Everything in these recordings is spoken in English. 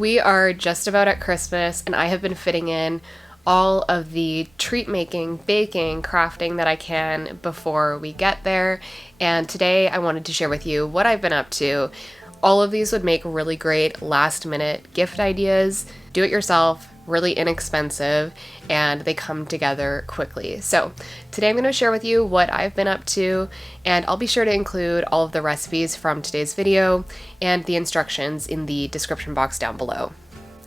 We are just about at Christmas, and I have been fitting in all of the treat making, baking, crafting that I can before we get there. And today I wanted to share with you what I've been up to. All of these would make really great last minute gift ideas, do it yourself, really inexpensive, and they come together quickly. So today I'm going to share with you what I've been up to, and I'll be sure to include all of the recipes from today's video and the instructions in the description box down below.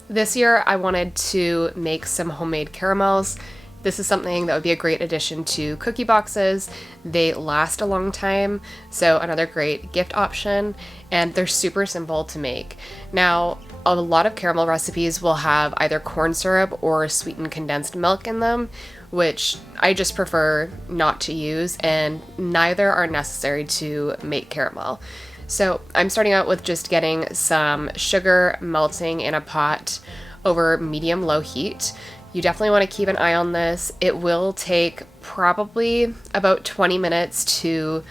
This year I wanted to make some homemade caramels. This is something that would be a great addition to cookie boxes. They last a long time, so another great gift option, and they're super simple to make. Now, a lot of caramel recipes will have either corn syrup or sweetened condensed milk in them, which I just prefer not to use, and neither are necessary to make caramel. So I'm starting out with just getting some sugar melting in a pot over medium-low heat. You definitely want to keep an eye on this. It will take probably about 20 minutes to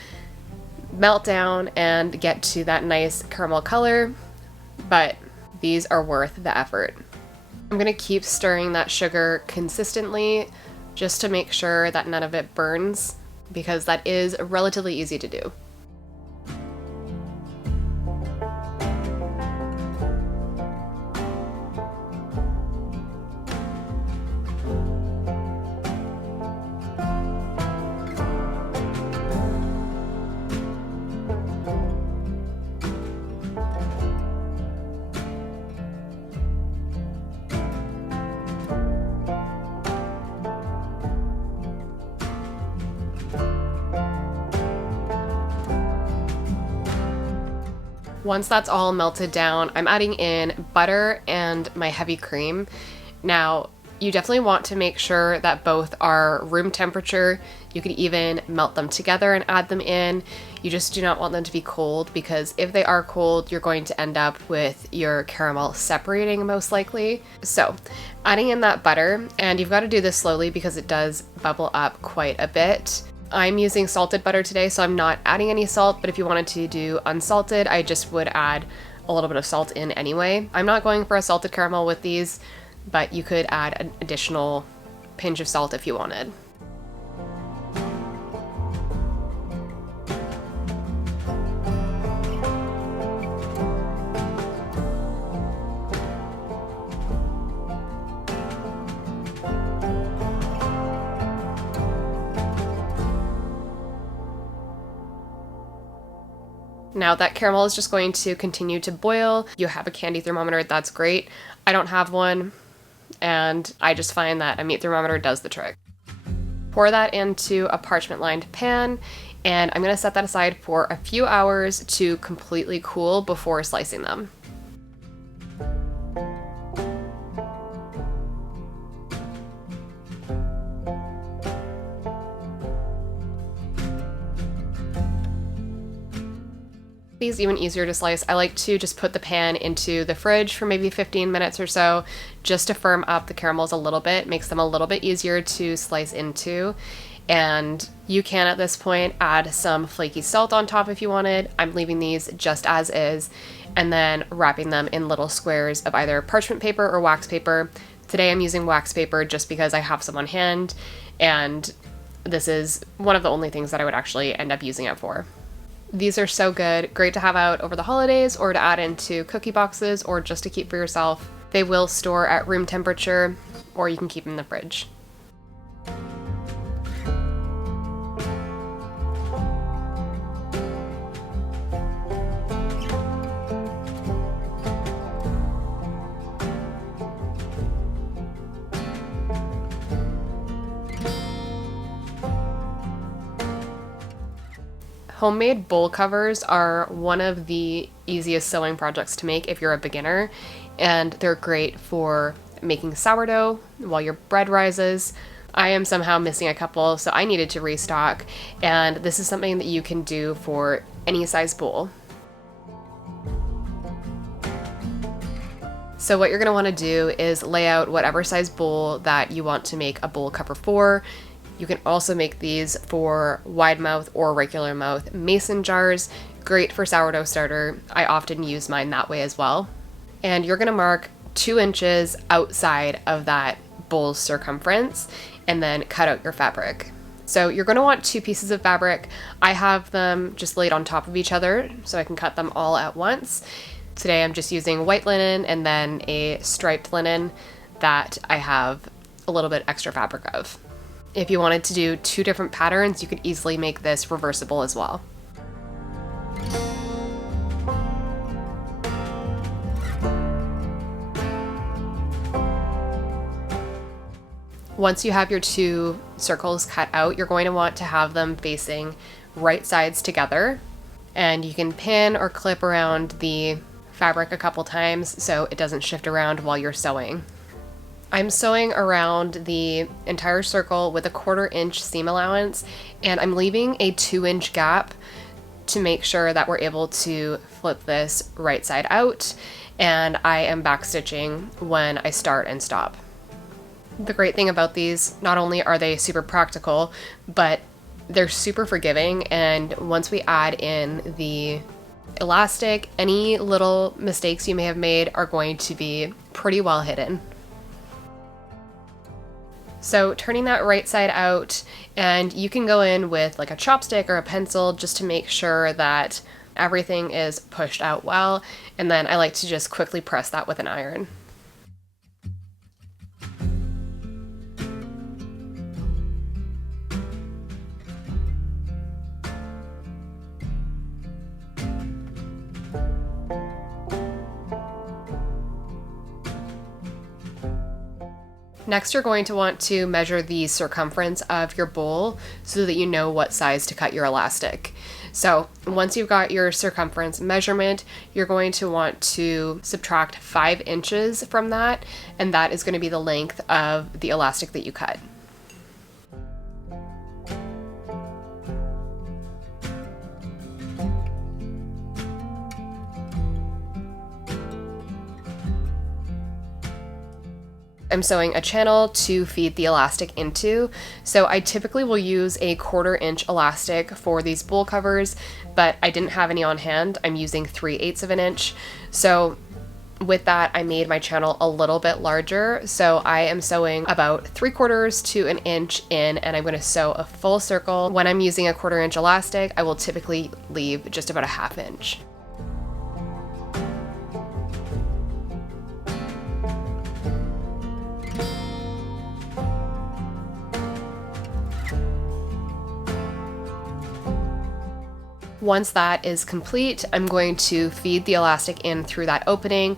melt down and get to that nice caramel color, but these are worth the effort. I'm going to keep stirring that sugar consistently just to make sure that none of it burns, because that is relatively easy to do. Once that's all melted down, I'm adding in butter and my heavy cream. Now, you definitely want to make sure that both are room temperature. You could even melt them together and add them in. You just do not want them to be cold, because if they are cold, you're going to end up with your caramel separating most likely. So, adding in that butter, and you've got to do this slowly because it does bubble up quite a bit. I'm using salted butter today, so I'm not adding any salt, but if you wanted to do unsalted, I just would add a little bit of salt in anyway. I'm not going for a salted caramel with these, but you could add an additional pinch of salt if you wanted. Now that caramel is just going to continue to boil. You have a candy thermometer, that's great. I don't have one, and I just find that a meat thermometer does the trick. Pour that into a parchment lined pan, and I'm going to set that aside for a few hours to completely cool before slicing them. These even easier to slice. I like to just put the pan into the fridge for maybe 15 minutes or so, just to firm up the caramels a little bit, makes them a little bit easier to slice into. And you can at this point add some flaky salt on top if you wanted. I'm leaving these just as is, and then wrapping them in little squares of either parchment paper or wax paper. Today I'm using wax paper just because I have some on hand, and this is one of the only things that I would actually end up using it for. These are so good, great to have out over the holidays or to add into cookie boxes or just to keep for yourself. They will store at room temperature, or you can keep them in the fridge. Homemade bowl covers are one of the easiest sewing projects to make if you're a beginner, and they're great for making sourdough while your bread rises. I am somehow missing a couple, so I needed to restock, and this is something that you can do for any size bowl. So what you're going to want to do is lay out whatever size bowl that you want to make a bowl cover for. You can also make these for wide mouth or regular mouth mason jars. Great for sourdough starter. I often use mine that way as well. and you're gonna mark 2 inches outside of that bowl's circumference and then cut out your fabric. So you're gonna want 2 pieces of fabric. I have them just laid on top of each other so I can cut them all at once. Today I'm just using white linen and then a striped linen that I have a little bit extra fabric of. If you wanted to do 2 different patterns, you could easily make this reversible as well. Once you have your 2 circles cut out, you're going to want to have them facing right sides together, and you can pin or clip around the fabric a couple times so it doesn't shift around while you're sewing. I'm sewing around the entire circle with a 1/4 inch seam allowance, and I'm leaving a 2-inch gap to make sure that we're able to flip this right side out, and I am backstitching when I start and stop. The great thing about these, not only are they super practical, but they're super forgiving, and once we add in the elastic, any little mistakes you may have made are going to be pretty well hidden. So turning that right side out, and you can go in with like a chopstick or a pencil just to make sure that everything is pushed out well, and then I like to just quickly press that with an iron. Next, you're going to want to measure the circumference of your bowl so that you know what size to cut your elastic. So once you've got your circumference measurement, you're going to want to subtract 5 inches from that, and that is going to be the length of the elastic that you cut. I'm sewing a channel to feed the elastic into, so I typically will use a 1/4 inch elastic for these bowl covers, but I didn't have any on hand. I'm using 3/8 of an inch, so with that I made my channel a little bit larger, so I am sewing about 3/4 to an inch in, and I'm going to sew a full circle. When I'm using a 1/4 inch elastic, I will typically leave just about a 1/2 inch. Once that is complete, I'm going to feed the elastic in through that opening,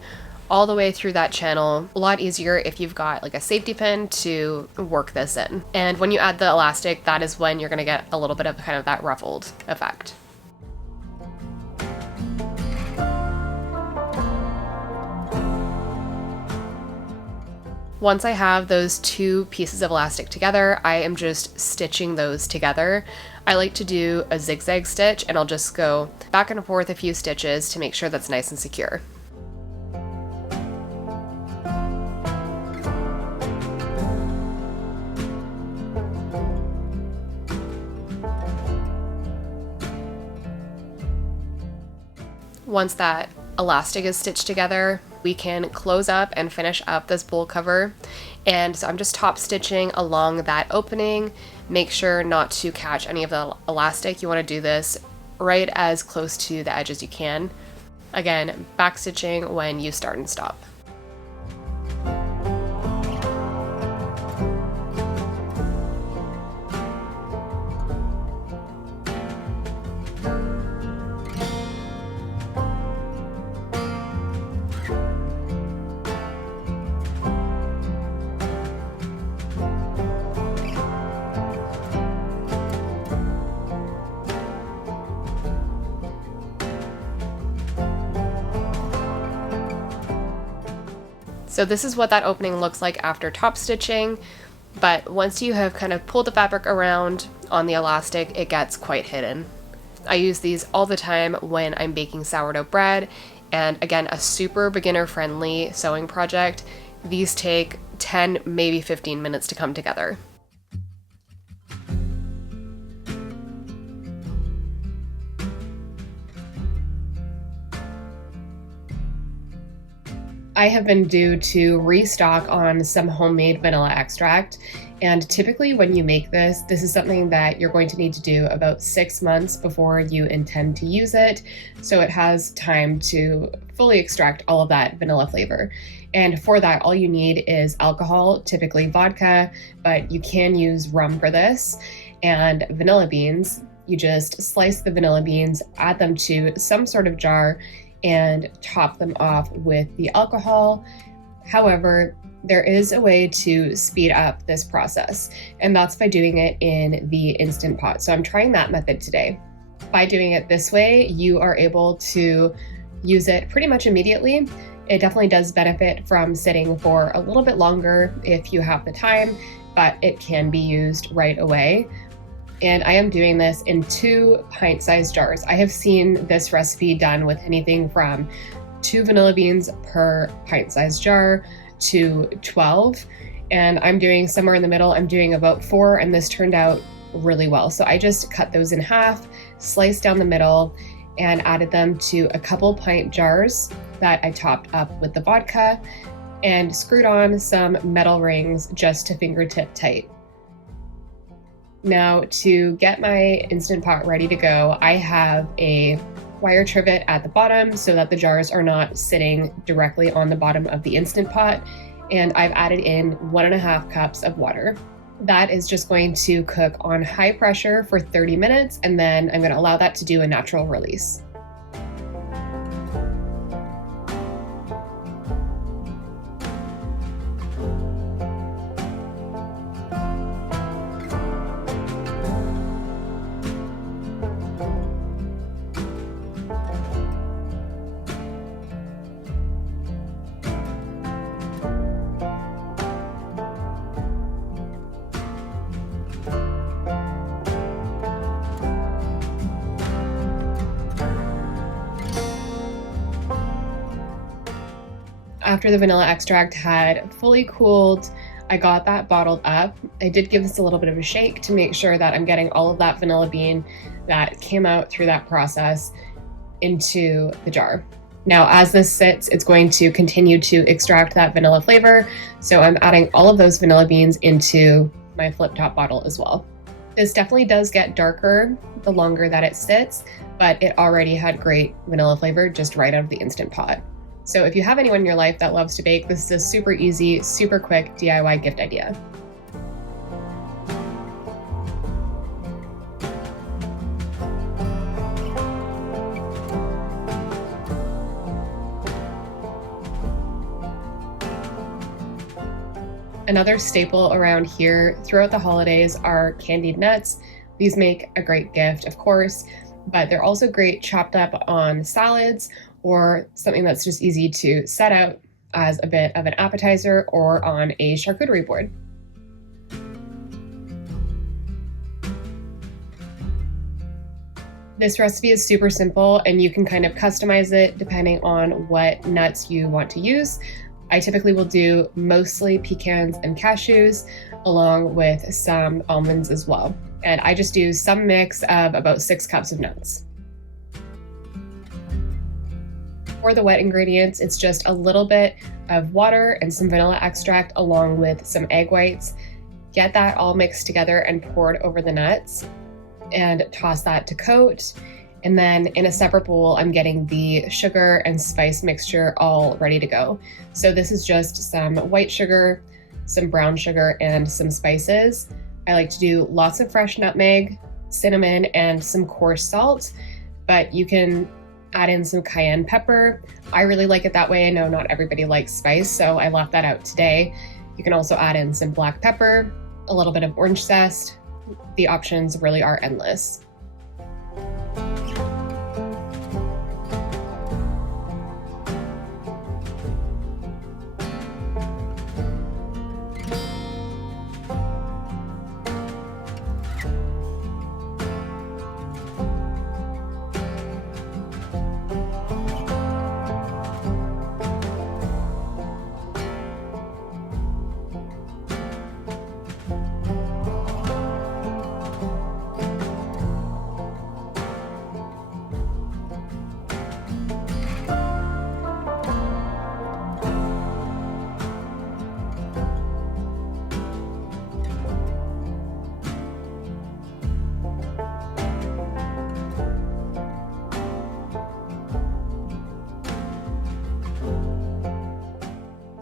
all the way through that channel. A lot easier if you've got like a safety pin to work this in. And when you add the elastic, that is when you're gonna get a little bit of kind of that ruffled effect. Once I have those 2 pieces of elastic together, I am just stitching those together. I like to do a zigzag stitch, and I'll just go back and forth a few stitches to make sure that's nice and secure. Once that elastic is stitched together, we can close up and finish up this bowl cover. And so I'm just top stitching along that opening. Make sure not to catch any of the elastic. You want to do this right as close to the edge as you can. Again, back stitching when you start and stop. So this is what that opening looks like after top stitching, but once you have kind of pulled the fabric around on the elastic, it gets quite hidden. I use these all the time when I'm baking sourdough bread, and again, a super beginner friendly sewing project. These take 10, maybe 15 minutes to come together. I have been due to restock on some homemade vanilla extract. And typically when you make this is something that you're going to need to do about 6 months before you intend to use it. So it has time to fully extract all of that vanilla flavor. And for that, all you need is alcohol, typically vodka, but you can use rum for this, and vanilla beans. You just slice the vanilla beans, add them to some sort of jar, and top them off with the alcohol. However, there is a way to speed up this process, and that's by doing it in the Instant Pot. So I'm trying that method today. By doing it this way, you are able to use it pretty much immediately. It definitely does benefit from sitting for a little bit longer if you have the time, but it can be used right away. And I am doing this in 2 pint-sized jars. I have seen this recipe done with anything from 2 vanilla beans per pint-sized jar to 12. And I'm doing somewhere in the middle. I'm doing about 4, and this turned out really well. So I just cut those in half, sliced down the middle, and added them to a couple pint jars that I topped up with the vodka and screwed on some metal rings just to fingertip tight. Now, to get my Instant Pot ready to go, I have a wire trivet at the bottom so that the jars are not sitting directly on the bottom of the Instant Pot, and I've added in 1.5 cups of water. That is just going to cook on high pressure for 30 minutes, and then I'm going to allow that to do a natural release. After the vanilla extract had fully cooled, I got that bottled up. I did give this a little bit of a shake to make sure that I'm getting all of that vanilla bean that came out through that process into the jar. Now, as this sits, it's going to continue to extract that vanilla flavor. So I'm adding all of those vanilla beans into my flip top bottle as well. This definitely does get darker the longer that it sits, but it already had great vanilla flavor just right out of the Instant Pot. So if you have anyone in your life that loves to bake, this is a super easy, super quick DIY gift idea. Another staple around here throughout the holidays are candied nuts. These make a great gift, of course, but they're also great chopped up on salads or something that's just easy to set out as a bit of an appetizer or on a charcuterie board. This recipe is super simple and you can kind of customize it depending on what nuts you want to use. I typically will do mostly pecans and cashews along with some almonds as well. And I just do some mix of about 6 cups of nuts. For the wet ingredients, it's just a little bit of water and some vanilla extract along with some egg whites. Get that all mixed together and poured over the nuts and toss that to coat. And then in a separate bowl, I'm getting the sugar and spice mixture all ready to go. So this is just some white sugar, some brown sugar, and some spices. I like to do lots of fresh nutmeg, cinnamon, and some coarse salt, but you can add in some cayenne pepper. I really like it that way. I know not everybody likes spice, so I left that out today. You can also add in some black pepper, a little bit of orange zest. The options really are endless.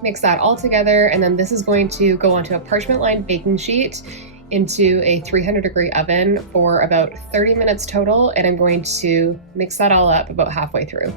Mix that all together, and then this is going to go onto a parchment lined baking sheet into a 300-degree oven for about 30 minutes total, and I'm going to mix that all up about halfway through.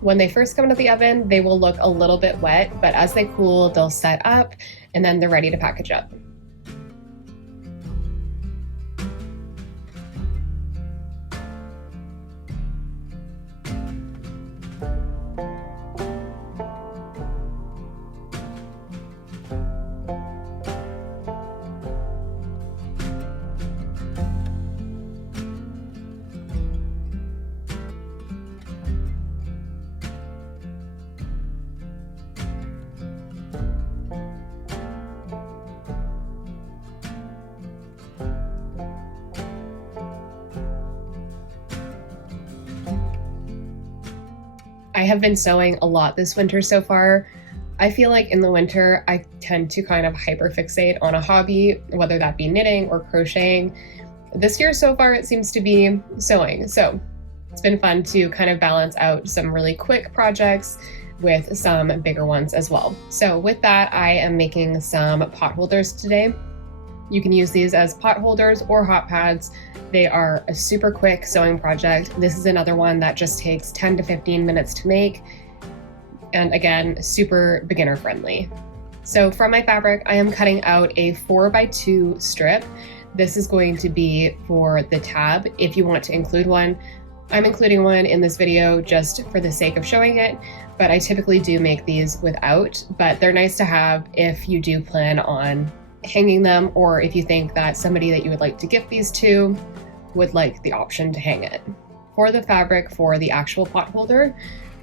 When they first come into the oven, they will look a little bit wet, but as they cool, they'll set up and then they're ready to package up. I have been sewing a lot this winter so far. I feel like in the winter, I tend to kind of hyperfixate on a hobby, whether that be knitting or crocheting. This year so far, it seems to be sewing. So it's been fun to kind of balance out some really quick projects with some bigger ones as well. So with that, I am making some pot holders today. You can use these as pot holders or hot pads. They are a super quick sewing project. This is another one that just takes 10 to 15 minutes to make. And again, super beginner friendly. So from my fabric, I am cutting out a 4x2 strip. This is going to be for the tab if you want to include one. I'm including one in this video just for the sake of showing it, but I typically do make these without, but they're nice to have if you do plan on hanging them, or if you think that somebody that you would like to gift these to would like the option to hang it. For the fabric for the actual pot holder,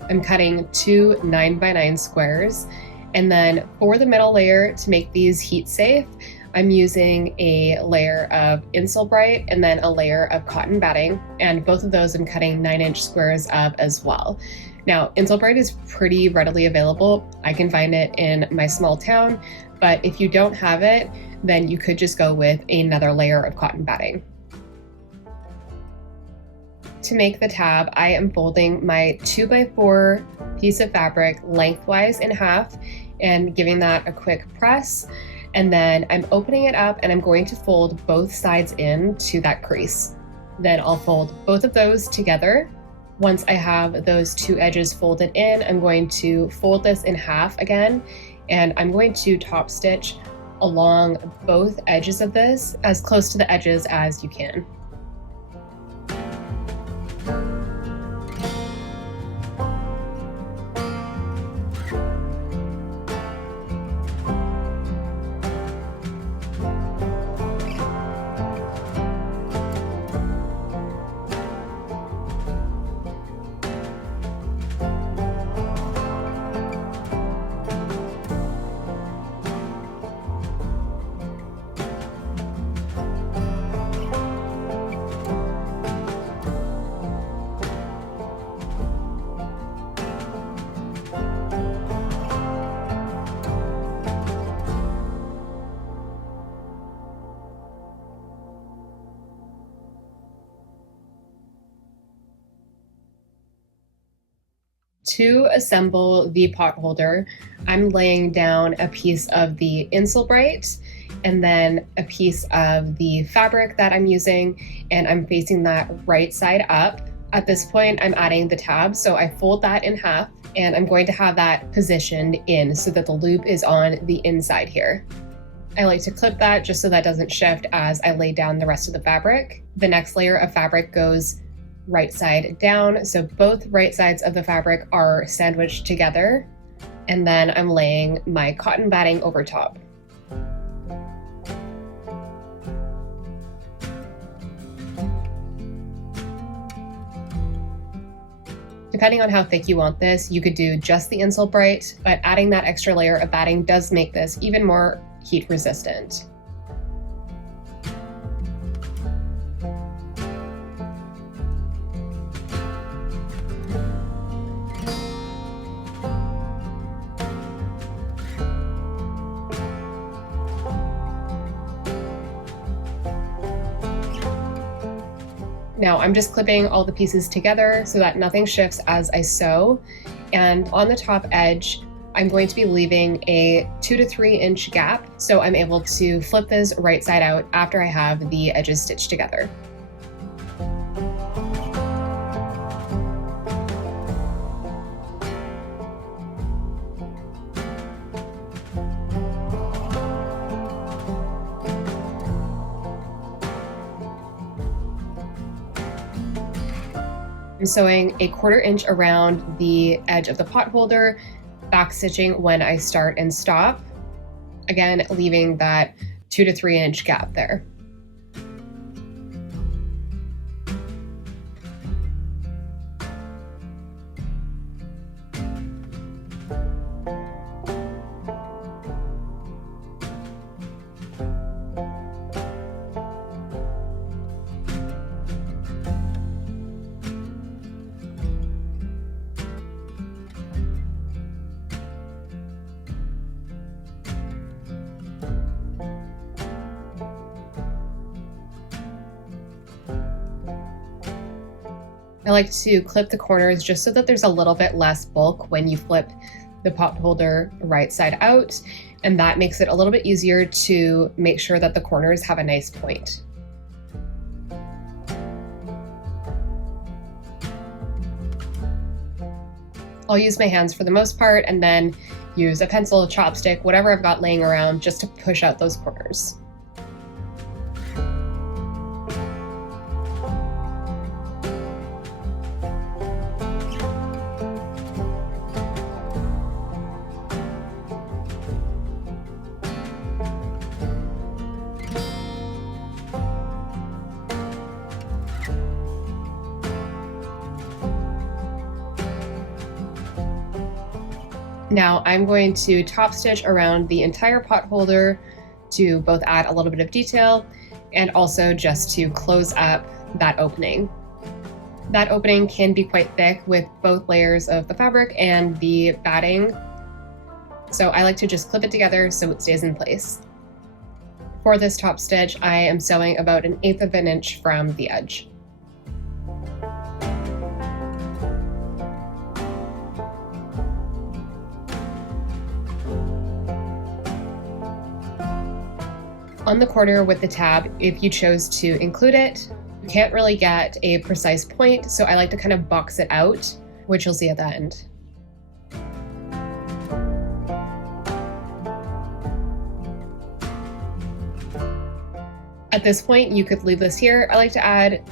I'm cutting 2 9x9 squares, and then for the middle layer to make these heat safe, I'm using a layer of Insulbrite and then a layer of cotton batting, and both of those I'm cutting 9-inch squares of as well. Now, Insulbrite is pretty readily available. I can find it in my small town, but if you don't have it, then you could just go with another layer of cotton batting. To make the tab, I am folding my 2x4 piece of fabric lengthwise in half and giving that a quick press. And then I'm opening it up and I'm going to fold both sides in to that crease. Then I'll fold both of those together. Once I have those two edges folded in, I'm going to fold this in half again, and I'm going to top stitch along both edges of this as close to the edges as you can. To assemble the pot holder, I'm laying down a piece of the Insulbrite and then a piece of the fabric that I'm using, and I'm facing that right side up. At this point, I'm adding the tab, so I fold that in half, and I'm going to have that positioned in so that the loop is on the inside here. I like to clip that just so that doesn't shift as I lay down the rest of the fabric. The next layer of fabric goes right side down. So both right sides of the fabric are sandwiched together. And then I'm laying my cotton batting over top. Depending on how thick you want this, you could do just the insole bright, but adding that extra layer of batting does make this even more heat resistant. Now I'm just clipping all the pieces together so that nothing shifts as I sew. And on the top edge, I'm going to be leaving a 2 to 3 inch gap so I'm able to flip this right side out after I have the edges stitched together. I'm sewing a 1/4 inch around the edge of the pot holder, back stitching when I start and stop, again leaving that 2 to 3 inch gap there. I like to clip the corners just so that there's a little bit less bulk when you flip the pot holder right side out, and that makes it a little bit easier to make sure that the corners have a nice point. I'll use my hands for the most part and then use a pencil, a chopstick, whatever I've got laying around just to push out those corners. Now I'm going to top stitch around the entire pot holder to both add a little bit of detail and also just to close up that opening. That opening can be quite thick with both layers of the fabric and the batting, so I like to just clip it together so it stays in place. For this top stitch, I am sewing about 1/8 of an inch from the edge. On the corner with the tab, if you chose to include it, you can't really get a precise point, so I like to kind of box it out, which you'll see at the end. At this point, you could leave this here. I like to add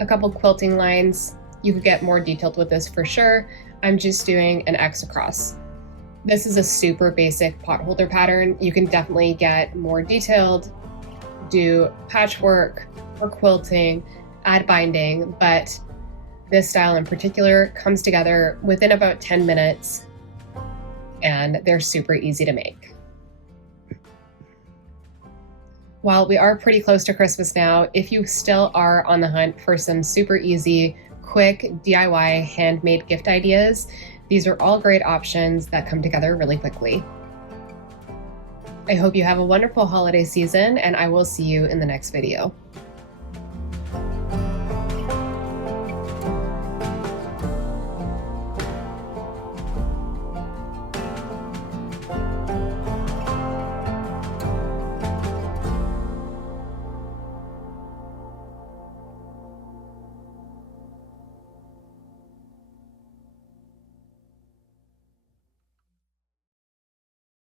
a couple quilting lines. You could get more detailed with this for sure. I'm just doing an X across. This is a super basic pot holder pattern. You can definitely get more detailed, do patchwork or quilting, add binding, but this style in particular comes together within about 10 minutes and they're super easy to make. While we are pretty close to Christmas now, if you still are on the hunt for some super easy, quick DIY handmade gift ideas, these are all great options that come together really quickly. I hope you have a wonderful holiday season, and I will see you in the next video.